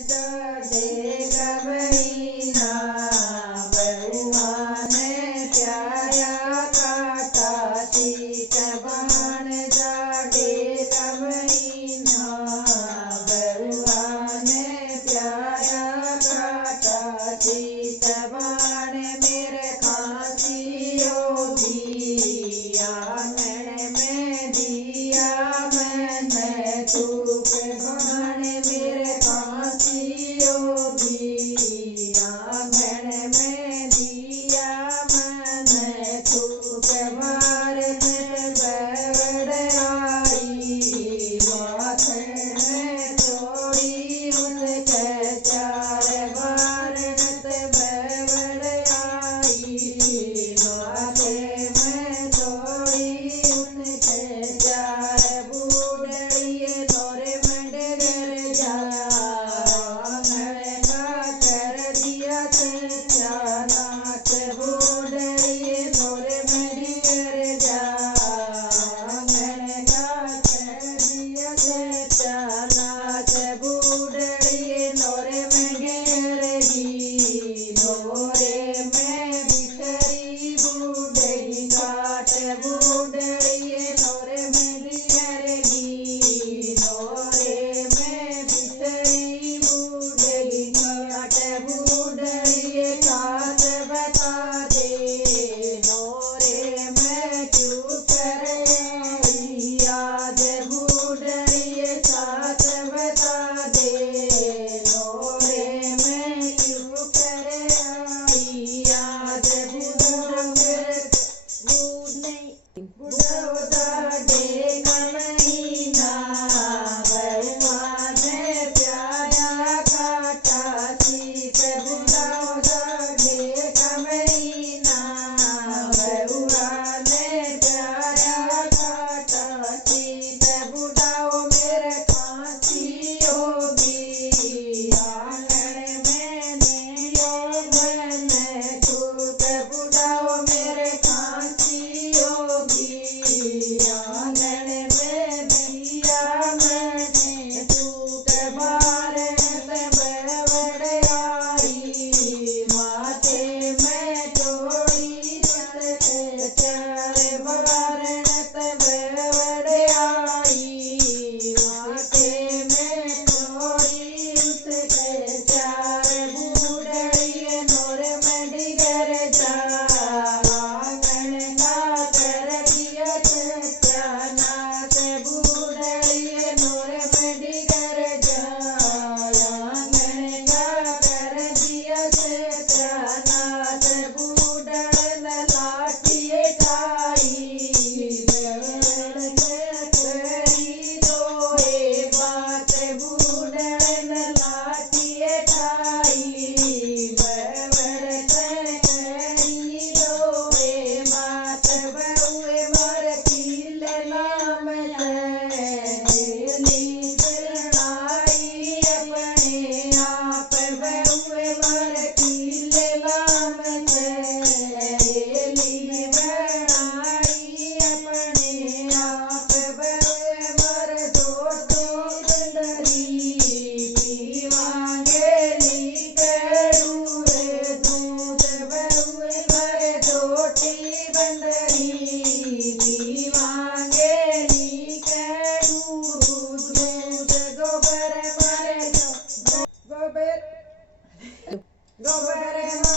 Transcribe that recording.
जाडे का महीना बउआ ने प्यारा काटा सीत बाण जाडे का महीना बउआ ने प्यारा काटा सीत बाण मेरे खांसियों दिया मैंने दिया मैंने धूप बाण मेरे खांसियों दिया मैंने दिया मैंने धूप बार में बड़ आई माथे में थोड़ी उनके चार बार बड़ आई माथे में थोड़ी उनके चार बूढ़िए तोरे मंडगर जाया कर दिया नाच बूढ़िए तोरे मंडगर जाया कर दिया नाच बूढ़िए तोरे मंडगर नोरे में बिखरी बूढ़ी काट बूढ़िए नोरे मंडगर नोरे में बिखरी बूढ़ी काट बूढ़िए काट बता दे नोरे में क्यों कर आई याद बूढ़िए काट बता दे नोरे में क्यों कर आई याद जाडे का महीना बउआ ने प्यारा काटा सीत जाडे का महीना बउआ ने प्यारा काटा सीत बुढ़ाओ मेरे खांसियों आंगन में दियो मैंने धूप बुढ़ाओ मेरे खांसियों आंगन में दिया मैंने धूप बार बड़ आई माथे में थोड़ी चार बार बड़ आई माथे में थोड़ी चार बूढ़िए नोर मंडगर आंगन का कर दिया नाच बूढ़िए नोर मंडगर आंगन का कर दिया नाच बूढ़न लाठिए ठाई करी दोए बात बूढ़न लाठिए ठाई करी दोए बात बउए मर किल नाम ली बनाई अपने आप बउए मर किल नाम ली बनाई अपने आप बउए मर दो बंदरी पीवांगे ली करूए दूध बउए मर दोटी बंदरी पीवांगे ली करू दूध गोबर मर गोबर